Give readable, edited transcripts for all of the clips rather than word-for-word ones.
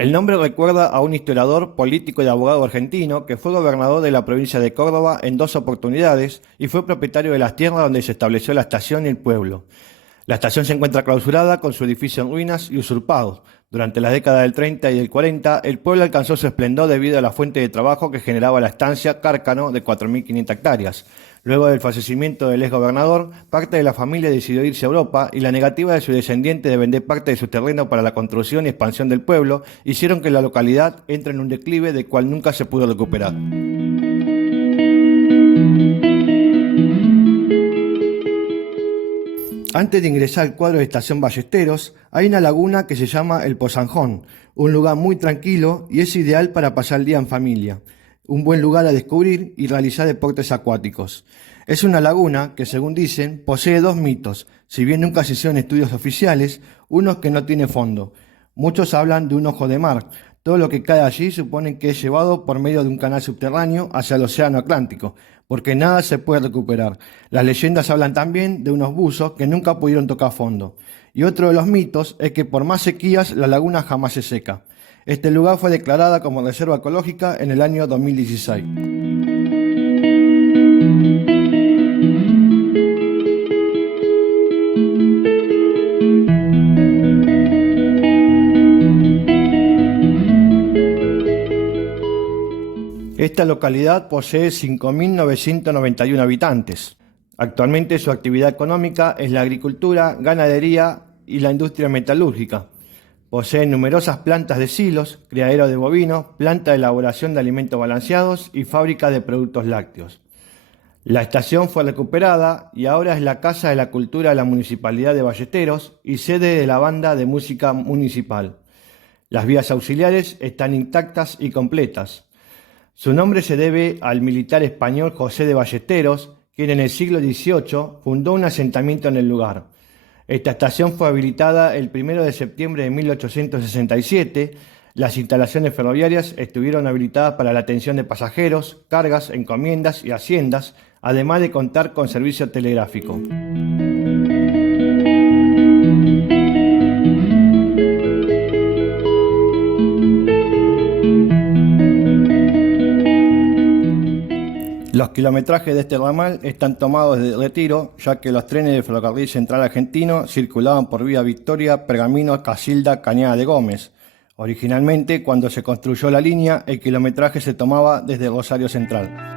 El nombre recuerda a un historiador, político y abogado argentino que fue gobernador de la provincia de Córdoba en 2 oportunidades y fue propietario de las tierras donde se estableció la estación y el pueblo. La estación se encuentra clausurada con su edificio en ruinas y usurpado. Durante la década del 30 y del 40, el pueblo alcanzó su esplendor debido a la fuente de trabajo que generaba la estancia Cárcano de 4.500 hectáreas. Luego del fallecimiento del exgobernador, parte de la familia decidió irse a Europa y la negativa de su descendiente de vender parte de su terreno para la construcción y expansión del pueblo hicieron que la localidad entre en un declive del cual nunca se pudo recuperar. Antes de ingresar al cuadro de Estación Ballesteros, hay una laguna que se llama El Pozanjón, un lugar muy tranquilo y es ideal para pasar el día en familia. Un buen lugar a descubrir y realizar deportes acuáticos. Es una laguna que, según dicen, posee 2 mitos, si bien nunca se hicieron estudios oficiales, uno es que no tiene fondo. Muchos hablan de un ojo de mar. Todo lo que cae allí suponen que es llevado por medio de un canal subterráneo hacia el océano Atlántico, porque nada se puede recuperar. Las leyendas hablan también de unos buzos que nunca pudieron tocar fondo. Y otro de los mitos es que por más sequías la laguna jamás se seca. Este lugar fue declarada como reserva ecológica en el año 2016. Esta localidad posee 5.991 habitantes. Actualmente su actividad económica es la agricultura, ganadería y la industria metalúrgica. Posee numerosas plantas de silos, criadero de bovinos, planta de elaboración de alimentos balanceados y fábrica de productos lácteos. La estación fue recuperada y ahora es la Casa de la Cultura de la Municipalidad de Ballesteros y sede de la Banda de Música Municipal. Las vías auxiliares están intactas y completas. Su nombre se debe al militar español José de Ballesteros, quien en el siglo XVIII fundó un asentamiento en el lugar. Esta estación fue habilitada el 1 de septiembre de 1867. Las instalaciones ferroviarias estuvieron habilitadas para la atención de pasajeros, cargas, encomiendas y haciendas, además de contar con servicio telegráfico. Los kilometrajes de este ramal están tomados de Retiro, ya que los trenes del Ferrocarril Central Argentino circulaban por vía Victoria, Pergamino, Casilda, Cañada de Gómez. Originalmente, cuando se construyó la línea, el kilometraje se tomaba desde Rosario Central.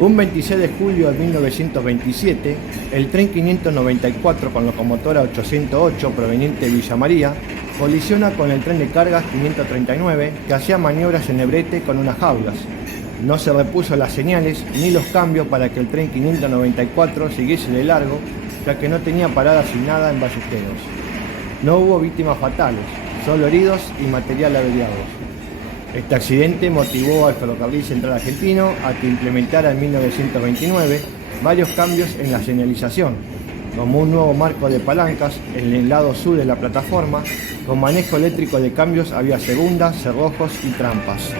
Un 26 de julio de 1927, el tren 594 con locomotora 808 proveniente de Villa María colisiona con el tren de cargas 539 que hacía maniobras en Nebrete con unas jaulas. No se repuso las señales ni los cambios para que el tren 594 siguiese de largo, ya que no tenía parada asignada en Ballesteros. No hubo víctimas fatales, solo heridos y material averiado. Este accidente motivó al Ferrocarril Central Argentino a que implementara en 1929 varios cambios en la señalización, como un nuevo marco de palancas en el lado sur de la plataforma, con manejo eléctrico de cambios a vías segundas, cerrojos y trampas.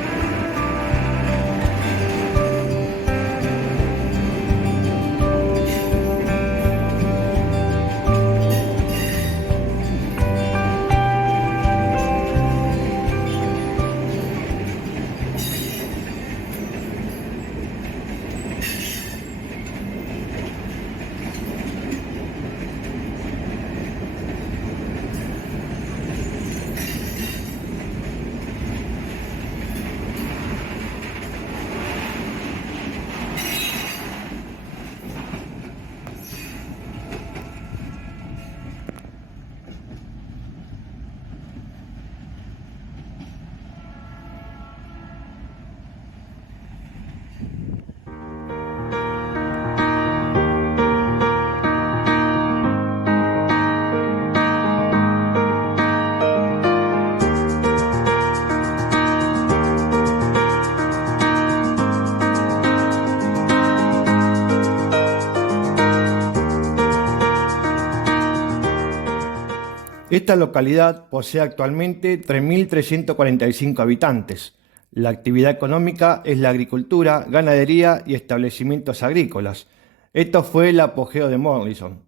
Esta localidad posee actualmente 3.345 habitantes. La actividad económica es la agricultura, ganadería y establecimientos agrícolas. Esto fue el apogeo de Morrison.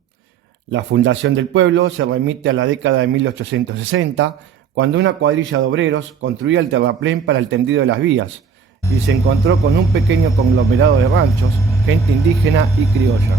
La fundación del pueblo se remite a la década de 1860, cuando una cuadrilla de obreros construía el terraplén para el tendido de las vías y se encontró con un pequeño conglomerado de ranchos, gente indígena y criolla.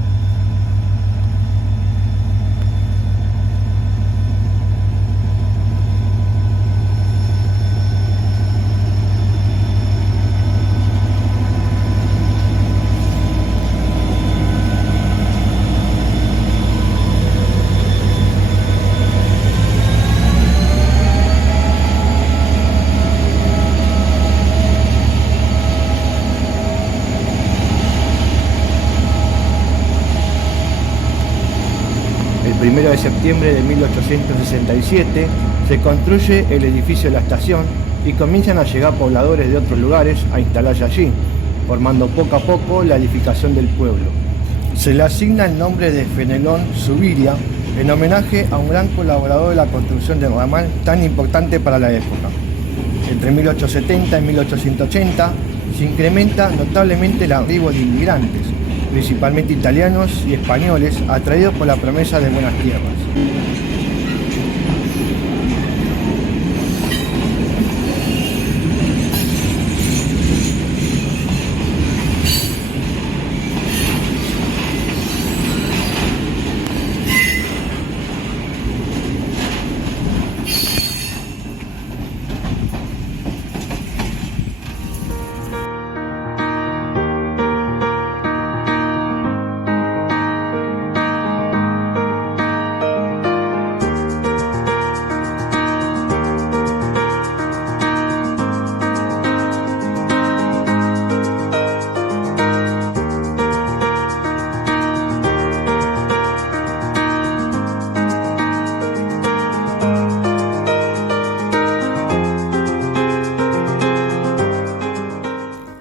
El 1 de septiembre de 1867 se construye el edificio de la estación y comienzan a llegar pobladores de otros lugares a instalarse allí, formando poco a poco la edificación del pueblo. Se le asigna el nombre de Fenelón Zuviría en homenaje a un gran colaborador de la construcción del ramal tan importante para la época. Entre 1870 y 1880 se incrementa notablemente el arribo de inmigrantes, principalmente italianos y españoles, atraídos por la promesa de buenas tierras.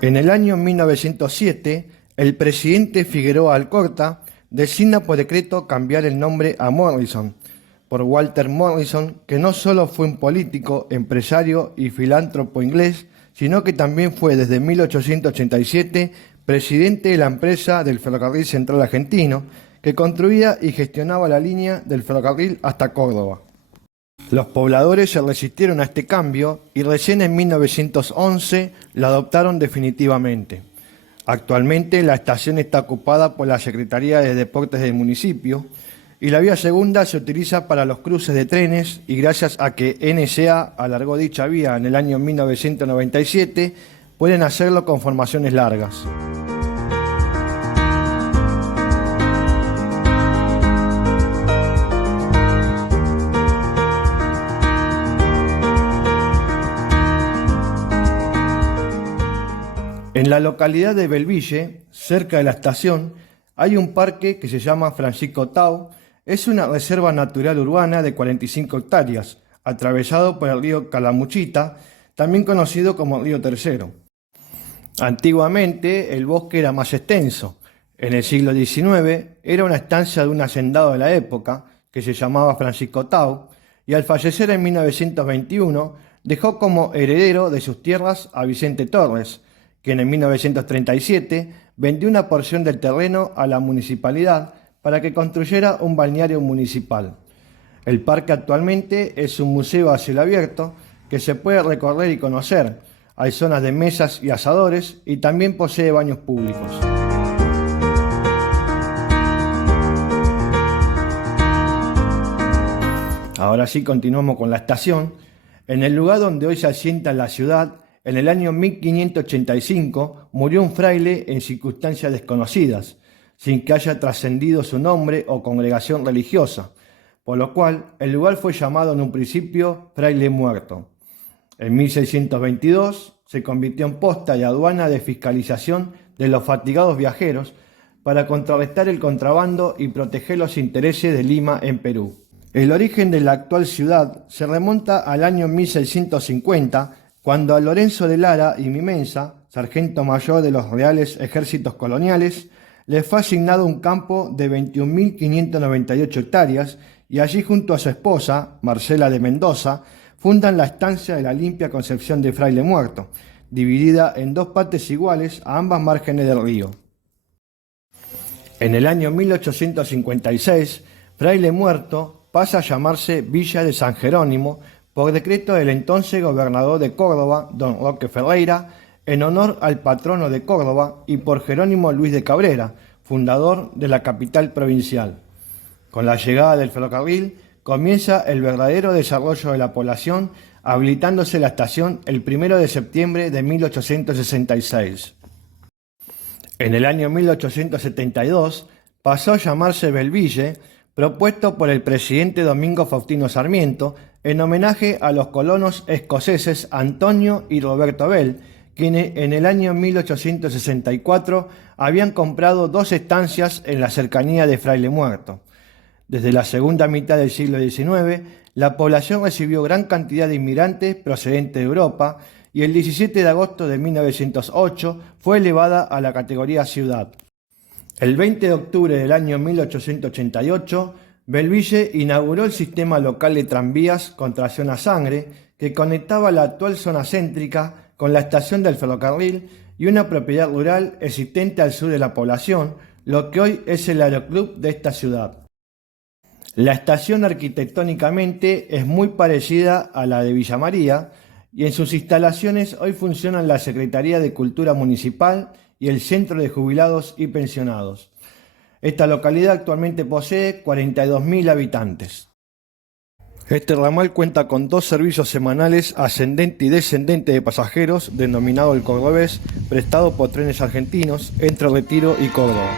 En el año 1907, el presidente Figueroa Alcorta designa por decreto cambiar el nombre a Morrison, por Walter Morrison, que no solo fue un político, empresario y filántropo inglés, sino que también fue desde 1887 presidente de la empresa del Ferrocarril Central Argentino, que construía y gestionaba la línea del ferrocarril hasta Córdoba. Los pobladores se resistieron a este cambio y recién en 1911 la adoptaron definitivamente. Actualmente la estación está ocupada por la Secretaría de Deportes del municipio y la vía segunda se utiliza para los cruces de trenes y gracias a que NSA alargó dicha vía en el año 1997 pueden hacerlo con formaciones largas. En la localidad de Belville, cerca de la estación, hay un parque que se llama Francisco Tau. Es una reserva natural urbana de 45 hectáreas, atravesado por el río Calamuchita, también conocido como Río Tercero. Antiguamente el bosque era más extenso. En el siglo XIX era una estancia de un hacendado de la época, que se llamaba Francisco Tau, y al fallecer en 1921 dejó como heredero de sus tierras a Vicente Torres, quien en 1937 vendió una porción del terreno a la municipalidad para que construyera un balneario municipal. El parque actualmente es un museo a cielo abierto que se puede recorrer y conocer. Hay zonas de mesas y asadores y también posee baños públicos. Ahora sí, continuamos con la estación. En el lugar donde hoy se asienta la ciudad, en el año 1585 murió un fraile en circunstancias desconocidas, sin que haya trascendido su nombre o congregación religiosa, por lo cual el lugar fue llamado en un principio Fraile Muerto. En 1622 se convirtió en posta y aduana de fiscalización de los fatigados viajeros para contrarrestar el contrabando y proteger los intereses de Lima en Perú. El origen de la actual ciudad se remonta al año 1650, cuando a Lorenzo de Lara y Mimensa, sargento mayor de los Reales Ejércitos Coloniales, le fue asignado un campo de 21.598 hectáreas y allí junto a su esposa, Marcela de Mendoza, fundan la estancia de la Limpia Concepción de Fraile Muerto, dividida en dos partes iguales a ambas márgenes del río. En el año 1856, Fraile Muerto pasa a llamarse Villa de San Jerónimo por decreto del entonces gobernador de Córdoba, don Roque Ferreira, en honor al patrono de Córdoba y por Jerónimo Luis de Cabrera, fundador de la capital provincial. Con la llegada del ferrocarril comienza el verdadero desarrollo de la población, habilitándose la estación el 1 de septiembre de 1866. En el año 1872 pasó a llamarse Belville, propuesto por el presidente Domingo Faustino Sarmiento en homenaje a los colonos escoceses Antonio y Roberto Bell, quienes en el año 1864 habían comprado 2 estancias en la cercanía de Fraile Muerto. Desde la segunda mitad del siglo XIX, la población recibió gran cantidad de inmigrantes procedentes de Europa y el 17 de agosto de 1908 fue elevada a la categoría ciudad. El 20 de octubre del año 1888, Belville inauguró el sistema local de tranvías con tracción a sangre que conectaba la actual zona céntrica con la estación del ferrocarril y una propiedad rural existente al sur de la población, lo que hoy es el aeroclub de esta ciudad. La estación arquitectónicamente es muy parecida a la de Villa María y en sus instalaciones hoy funcionan la Secretaría de Cultura Municipal y el Centro de Jubilados y Pensionados. Esta localidad actualmente posee 42.000 habitantes. Este ramal cuenta con 2 servicios semanales ascendente y descendente de pasajeros, denominado el Cordobés, prestado por Trenes Argentinos entre Retiro y Córdoba.